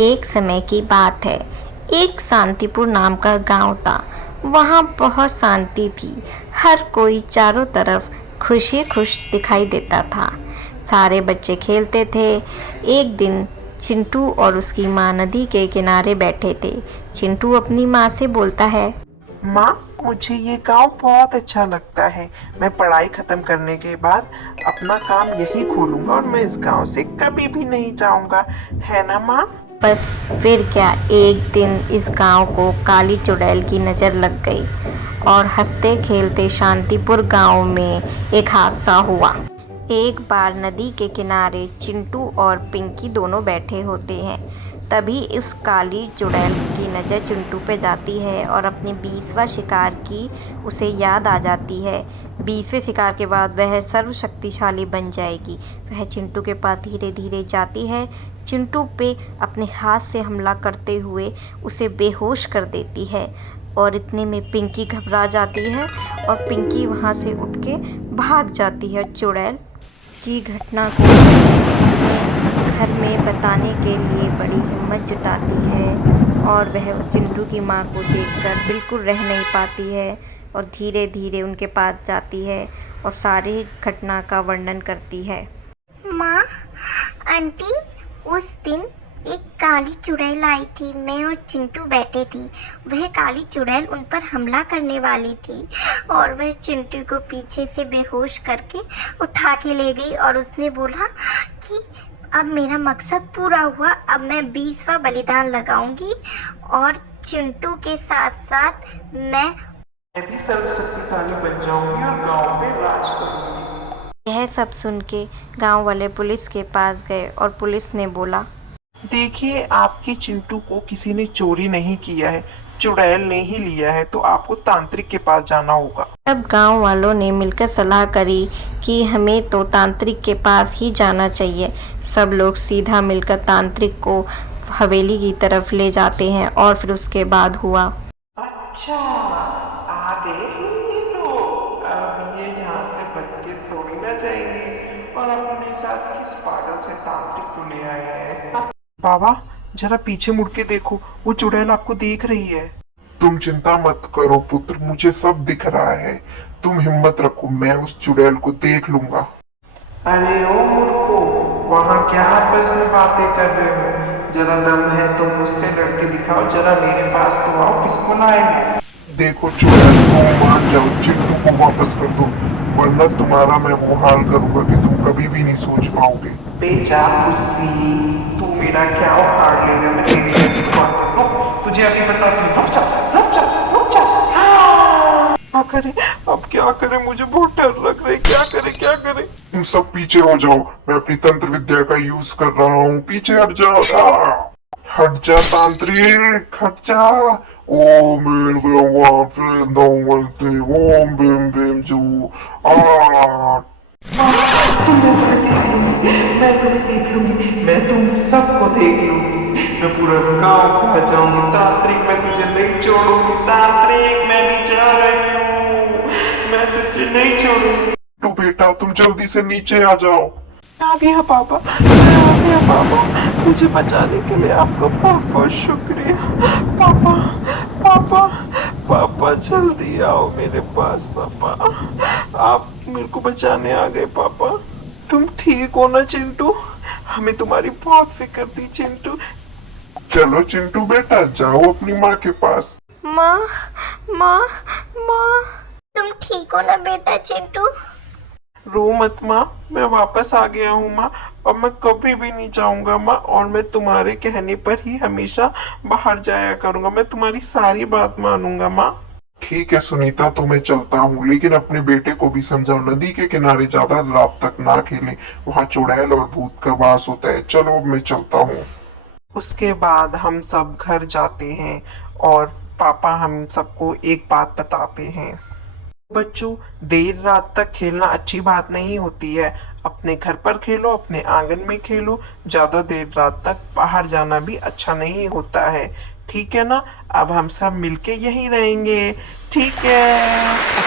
एक समय की बात है। एक शांतिपुर नाम का गांव था। वहाँ बहुत शांति थी। हर कोई चारों तरफ खुशी खुश दिखाई देता था। सारे बच्चे खेलते थे। एक दिन चिंटू और उसकी माँ नदी के किनारे बैठे थे। चिंटू अपनी माँ से बोलता है, माँ, मुझे ये गांव बहुत अच्छा लगता है। मैं पढ़ाई खत्म करने के बाद अपना काम यही खोलूंगा और मैं इस गांव से कभी भी नहीं जाऊंगा, है ना माँ? बस फिर क्या, एक दिन इस गांव को काली चुड़ैल की नज़र लग गई और हंसते खेलते शांतिपुर गांव में एक हादसा हुआ। एक बार नदी के किनारे चिंटू और पिंकी दोनों बैठे होते हैं। तभी उस काली चुड़ैल की नज़र चिंटू पे जाती है और अपने 20वां शिकार की उसे याद आ जाती है। 20वें शिकार के बाद वह सर्वशक्तिशाली बन जाएगी। वह चिंटू के पास धीरे धीरे जाती है। चिंटू पे अपने हाथ से हमला करते हुए उसे बेहोश कर देती है और इतने में पिंकी घबरा जाती है और पिंकी वहाँ से उठ के भाग जाती है। चुड़ैल की घटना को घर में बताने के लिए बड़ी हिम्मत जुटाती है और वह चिंटू की माँ को देखकर बिल्कुल रह नहीं पाती है और धीरे धीरे उनके पास जाती है और सारी घटना का वर्णन करती है। माँ, आंटी, उस दिन एक काली चुड़ैल आई थी। मैं और चिंटू बैठे थे। वह काली चुड़ैल उन पर हमला करने वाली थी और वह चिंटू को पीछे से बेहोश करके उठा के ले गई और उसने बोला कि अब मेरा मकसद पूरा हुआ, अब मैं 20वां बलिदान लगाऊंगी और चिंटू के साथ साथ मैं भी सर्वशक्तिशाली बन जाऊंगी और गांव पे राज करूंगी। यह सब सुन के गांव वाले पुलिस के पास गए और पुलिस ने बोला, देखिए, आपके चिंटू को किसी ने चोरी नहीं किया है, चुड़ैल ने ही लिया है, तो आपको तांत्रिक के पास जाना होगा। तब गांव वालों ने मिलकर सलाह करी कि हमें तो तांत्रिक के पास ही जाना चाहिए। सब लोग सीधा मिलकर तांत्रिक को हवेली की तरफ ले जाते हैं और फिर उसके बाद हुआ। अच्छा, आ गए हैं ये लोग। अब ये यहाँ से बच के थोड़ी ना जाएंगे और अपने साथ किस पागल से तांत्रिक को ले आए हैं। बाबा, जरा पीछे मुड़ के देखो, वो चुड़ैल आपको देख रही है। तुम चिंता मत करो पुत्र, मुझे सब दिख रहा है। तुम हिम्मत रखो, मैं उस चुड़ैल को देख लूंगा। अरे ओ मूर्खो, वहाँ क्या आपस में बातें कर रहे हो? जरा दम है तो मुझसे लड़के दिखाओ, जरा मेरे पास तो आओ, किसको लाए हैं? देखो चुड़ैल, तुम मान जाओ, चिंटू को वापस कर दो, वरना तुम्हारा मैं वो हाल करूंगा कि तुम कभी भी नहीं सोच पाओगे। बेचा कुस्सी, तू मेरा क्या उखाड़ लेगा? मैं तेरी जल्दी दिखाता हूँ। रुक, तुझे अभी बताती हूँ। रुक जा, रुक जा, रुक जा। क्या करे, अब क्या करे? मुझे बहुत डर लग रहा है। क्या करे, क्या करे? तुम सब पीछे हो जाओ, मैं अपनी तंत्र विद्या का यूज कर रहा हूँ। पीछे हट जाओ। हट जा तांत्रिक, हट जा। ओम भीम भगवान फिर ओम भीम भीम जू आ मैं तुम्हें देख लूंगी, मैं तुम सबको देख लूंगी। मैं पूरा गांव खा जाऊंगी। तांत्रिक, मैं तुझे नहीं छोड़ूंगी। तांत्रिक, मैं भी जा रही हूँ, मैं तुझे नहीं छोड़ूंगी। तो बेटा, तुम जल्दी से नीचे आ जाओ। आ गया पापा, मैं आ गया पापा। मुझे बचाने के लिए आपका बहुत बहुत शुक्रिया पापा। पापा, पापा जल्दी आओ मेरे पास। पापा, आप मेरे को बचाने आ गए पापा। तुम ठीक हो ना चिंटू? हमें तुम्हारी बहुत फिक्र थी चिंटू। चलो चिंटू बेटा, जाओ अपनी माँ के पास। माँ, माँ, माँ। तुम ठीक हो ना बेटा चिंटू? रो मत माँ, मैं वापस आ गया हूँ माँ, और मैं कभी भी नहीं जाऊंगा माँ, और मैं तुम्हारे कहने पर ही हमेशा बाहर जाया करूंगा। मैं तुम्हारी सारी बात मानूंगा माँ। ठीक है सुनीता, तो मैं चलता हूँ, लेकिन अपने बेटे को भी समझाओ, नदी के किनारे ज्यादा रात तक ना खेले, वहाँ चुड़ैल और भूत का वास होता है। चलो अब मैं चलता हूँ। उसके बाद हम सब घर जाते हैं और पापा हम सबको एक बात बताते हैं। बच्चों, देर रात तक खेलना अच्छी बात नहीं होती है। अपने घर पर खेलो, अपने आंगन में खेलो। ज्यादा देर रात तक बाहर जाना भी अच्छा नहीं होता है। ठीक है ना? अब हम सब मिलके यहीं रहेंगे। ठीक है।